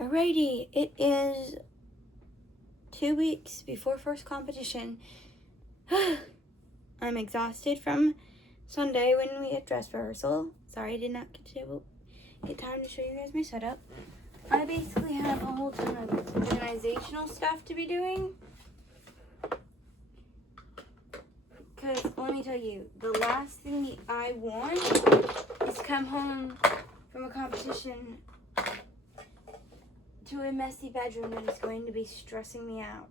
Alrighty, it is 2 weeks before first competition. I'm exhausted from Sunday when we had dress rehearsal. Sorry I did not get time to show you guys my setup. I basically have a whole ton of organizational stuff to be doing. Because let me tell you, the last thing I want is to come home from a competition to a messy bedroom that is going to be stressing me out.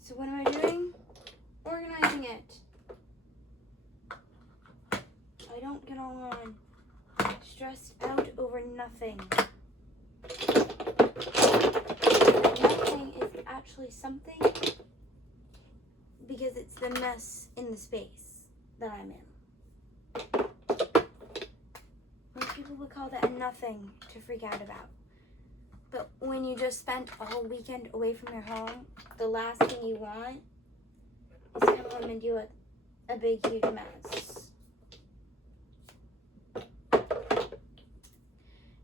So what am I doing? Organizing it. I don't get all on stressed out over nothing. Nothing is actually something because it's the mess in the space that I'm in. Most people would call that a nothing to freak out about. But when you just spent a whole weekend away from your home, the last thing you want is to come home and deal with a big, huge mess.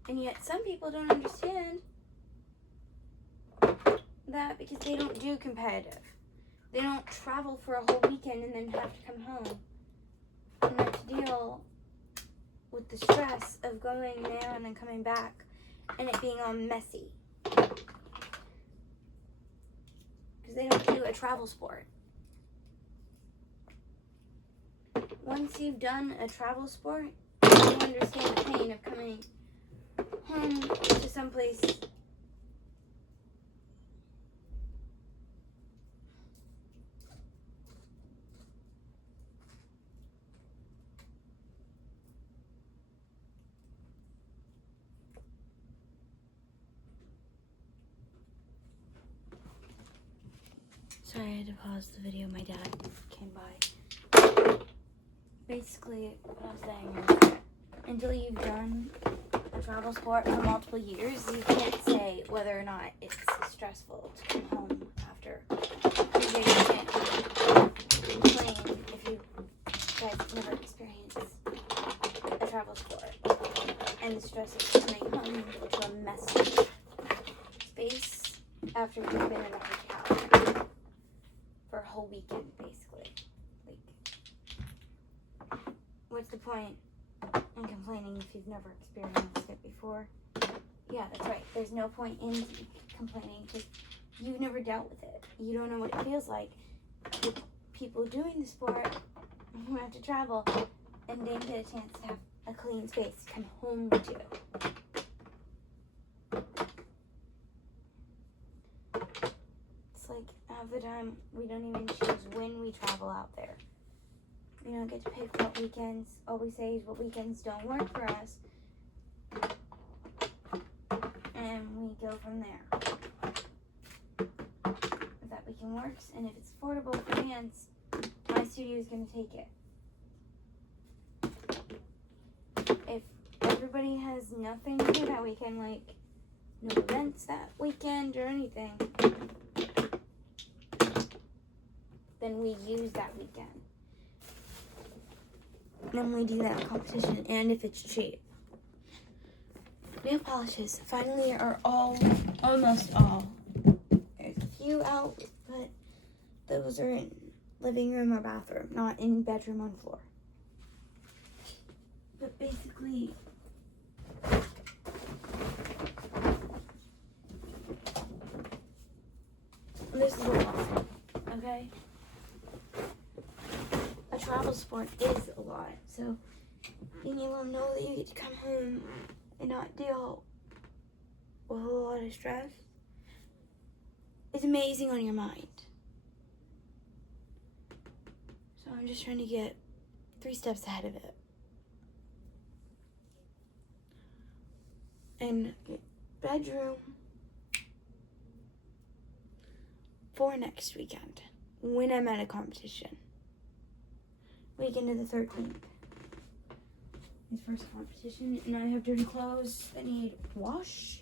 And yet some people don't understand that because they don't do competitive. They don't travel for a whole weekend and then have to come home and have to deal with the stress of going there and then coming back and it being all messy. Because they don't do a travel sport. Once you've done a travel sport, you understand the pain of coming home to someplace Sorry, I had to pause the video. My dad came by. Basically, what I was saying is, until you've done a travel sport for multiple years, you can't say whether or not it's stressful to come home after. You can't complain if you guys never experienced a travel sport. And the stress of coming home to a messy space after you've been in a hotel for a whole weekend, basically. Like, what's the point in complaining if you've never experienced it before? Yeah, that's right. There's no point in complaining because you've never dealt with it. You don't know what it feels like. The people doing the sport who have to travel and didn't get a chance to have a clean space to come home to. It's like half the time we don't even choose when we travel out there. We don't get to pick what weekends. All we say is what weekends don't work for us. And we go from there. If that weekend works, and if it's affordable for fans, my studio is going to take it. If everybody has nothing to do that weekend, like no events that weekend or anything, then we use that weekend. Then we do that competition, and if it's cheap. Nail polishes finally are almost all. There's a few out, but those are in living room or bathroom, not in bedroom on floor. But basically, this is a lot, okay? A travel sport is a lot, so being able to know that you get to come home and not deal with a lot of stress is amazing on your mind. So I'm just trying to get 3 steps ahead of it. And get bedroom for next weekend when I'm at a competition. Weekend of the 13th. His first competition, and I have dirty clothes that need wash.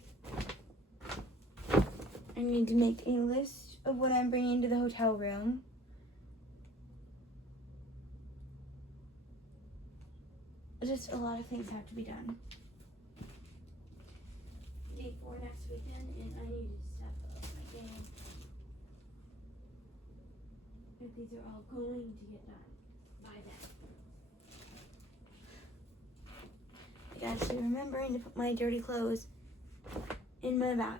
I need to make a list of what I'm bringing to the hotel room. Just a lot of things have to be done. These are all going to get done by then. I'm actually remembering to put my dirty clothes in a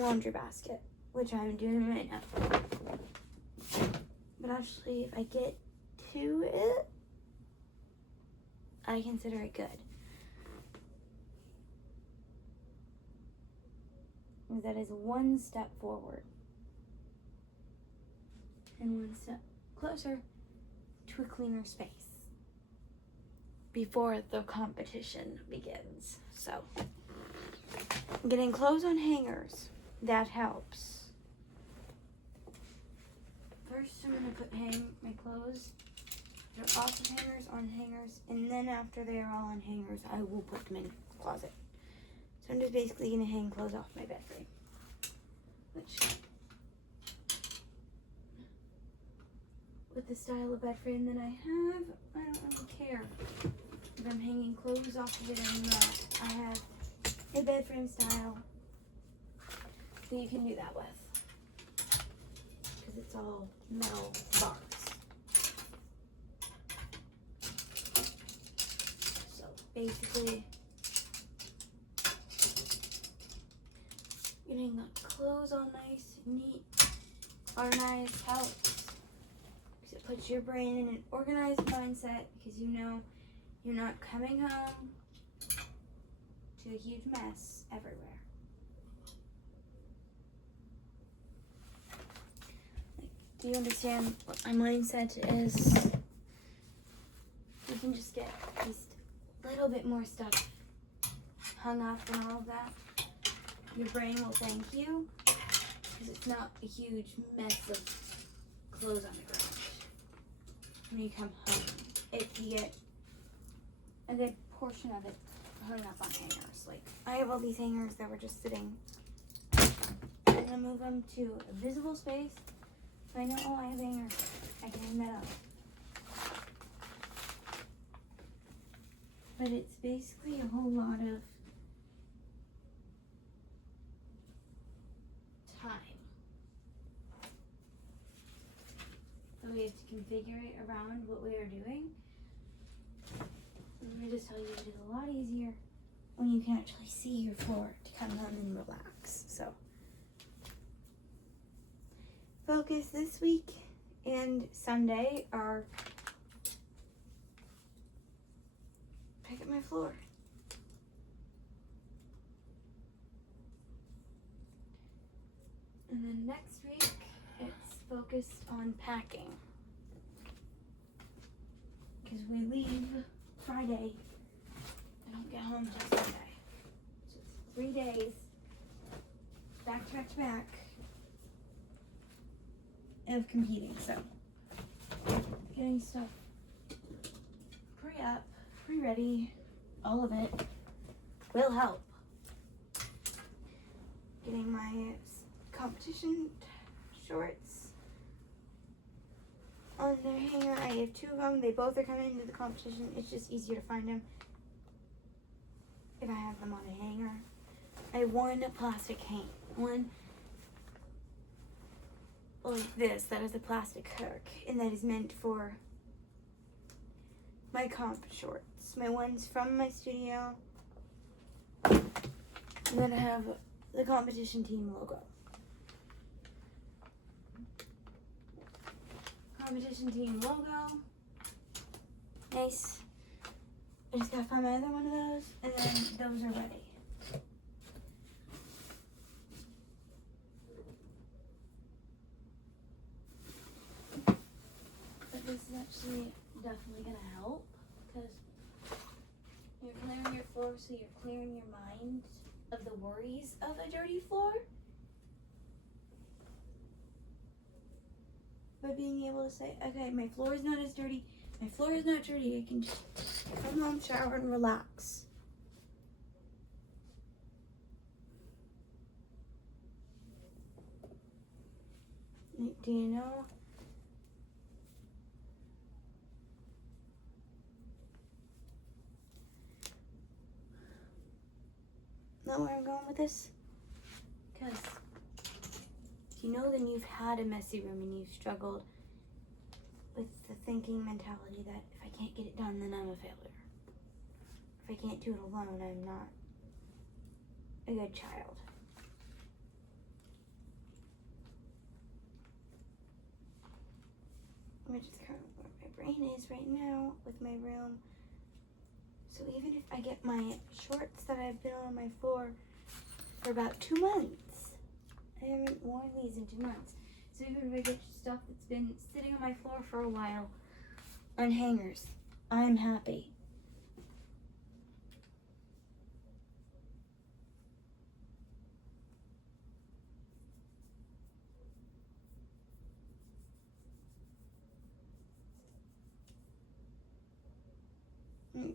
laundry basket, which I'm doing right now. But actually, if I get to it, I consider it good. That is one step forward and one step closer to a cleaner space before the competition begins. So, getting clothes on hangers, that helps. First, I'm going to put my clothes that are off of hangers on hangers, and then after they are all on hangers, I will put them in the closet. So I'm just basically going to hang clothes off my bed frame. Which, with the style of bed frame that I have, I don't really care if I'm hanging clothes off of it or not. I have a bed frame style that you can do that with. Because it's all metal bars. So basically, getting the clothes all nice, neat, organized helps. Because it puts your brain in an organized mindset, because you know you're not coming home to a huge mess everywhere. Do you understand what my mindset is? You can just get just a little bit more stuff hung up and all of that. Your brain will thank you, because it's not a huge mess of clothes on the ground when you come home. If you get a good portion of it hung up on hangers. Like, I have all these hangers that were just sitting. I'm going to move them to a visible space, so I know, oh, I have hangers. I can hang that up. But it's basically a whole lot of time. So we have to configure it around what we are doing. Let me just tell you, it is a lot easier when you can actually see your floor to come home and relax. So, focus this week and Sunday are pick up my floor. And then next week, it's focused on packing. Because we leave Friday, I don't get home till Sunday. So it's 3 days, back to back to back, of competing. So, getting stuff pre-up, pre-ready, all of it will help. Getting my competition shorts on their hanger. I have 2 of them. They both are coming into the competition. It's just easier to find them if I have them on a hanger. I have one plastic one like this that is a plastic hook, and that is meant for my comp shorts. My ones from my studio, and then I have the competition team logo. Competition team logo. Nice. I just gotta find my other one of those, and then those are ready. But this is actually definitely gonna help, because you're clearing your floor, so you're clearing your mind of the worries of a dirty floor. By being able to say, okay, my floor is not as dirty. My floor is not dirty. I can just come home, shower, and relax. Do you know? Know where I'm going with this? Because you know, then you've had a messy room and you've struggled with the thinking mentality that if I can't get it done, then I'm a failure. If I can't do it alone, I'm not a good child. Which is kind of where my brain is right now with my room. So even if I get my shorts that I've been on my floor for about 2 months, I haven't worn these in 2 months. So even if I get stuff that's been sitting on my floor for a while on hangers, I'm happy.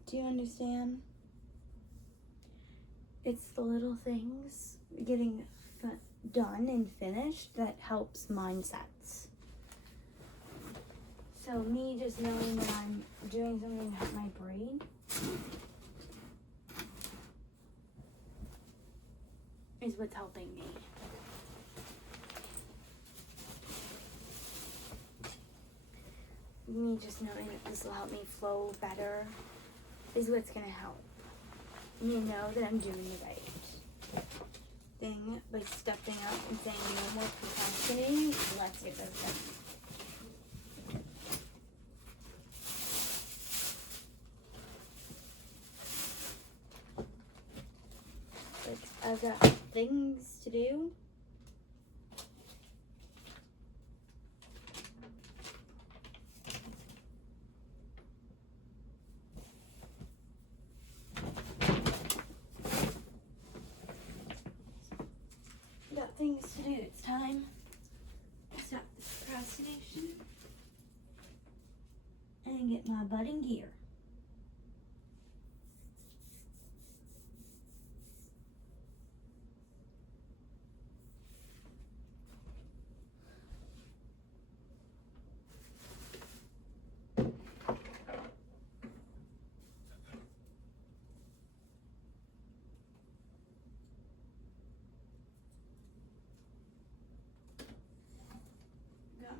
Do you understand? It's the little things getting done and finished that helps mindsets. So me just knowing that I'm doing something to help my brain is what's helping me. Me just knowing that this will help me flow better is what's gonna help me know that I'm doing the right thing by stepping up and saying no more procrastinating. Let's get this done. I've got things to do. Things to do. It's time to stop the procrastination and get my butt in gear.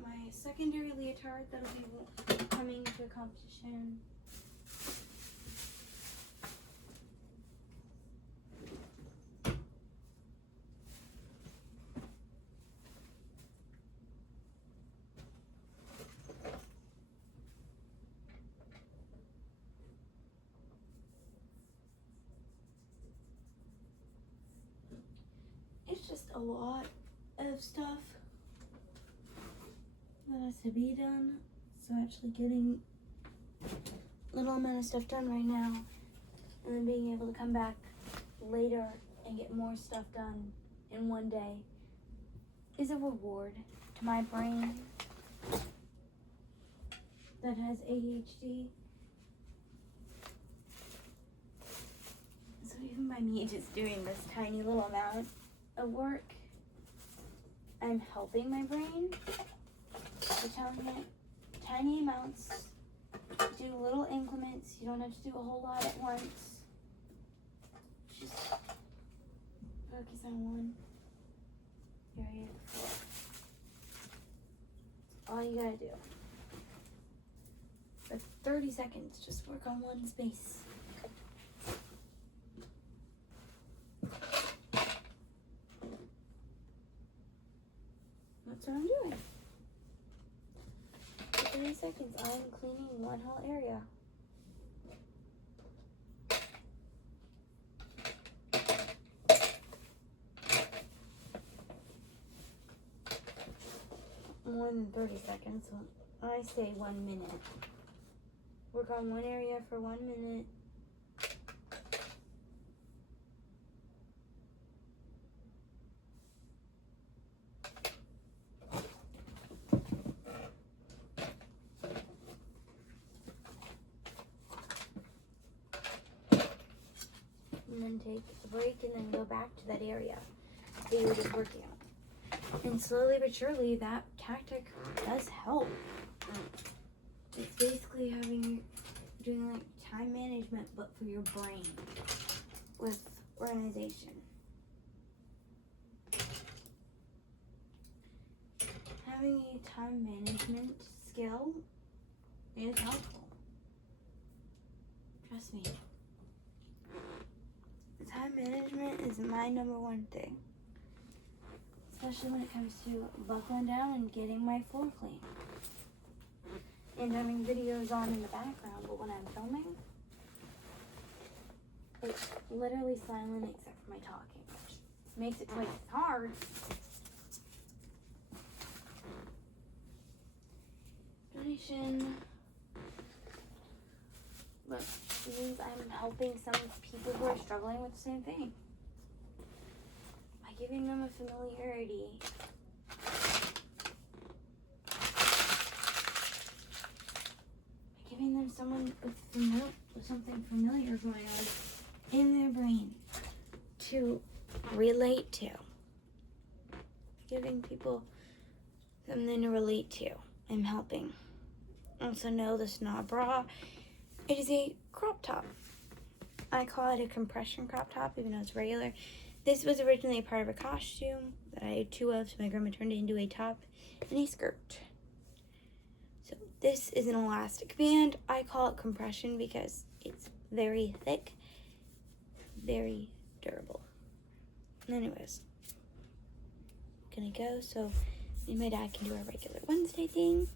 My secondary leotard that'll be coming to a competition. It's just a lot of stuff that has to be done. So actually getting a little amount of stuff done right now and then being able to come back later and get more stuff done in one day is a reward to my brain that has ADHD. So even by me just doing this tiny little amount of work, I'm helping my brain. We're telling it tiny amounts, do little increments. You don't have to do a whole lot at once. Just focus on one area of the floor. That's all you gotta do. For 30 seconds, just work on one space. That's what I'm doing. 30 seconds, I'm cleaning one whole area. More than 30 seconds, so I say 1 minute. Work on one area for 1 minute. And then take a break and then go back to that area that you were just working on. And slowly but surely that tactic does help. It's basically doing like time management but for your brain with organization. Having a time management skill It is helpful. Trust me. Time management is my number one thing. Especially when it comes to buckling down and getting my floor clean. And having videos on in the background, but when I'm filming, it's literally silent except for my talking, which makes it twice as hard. Donation. But it means I'm helping some people who are struggling with the same thing. By giving them a familiarity. By giving them someone with something familiar going on in their brain to relate to. Giving people something to relate to. I'm helping. Also know this not bra. It is a crop top. I call it a compression crop top, even though it's regular. This was originally a part of a costume that I had two of, so my grandma turned it into a top and a skirt. So this is an elastic band. I call it compression because it's very thick, very durable. Anyways, I'm gonna go so me and my dad can do our regular Wednesday thing.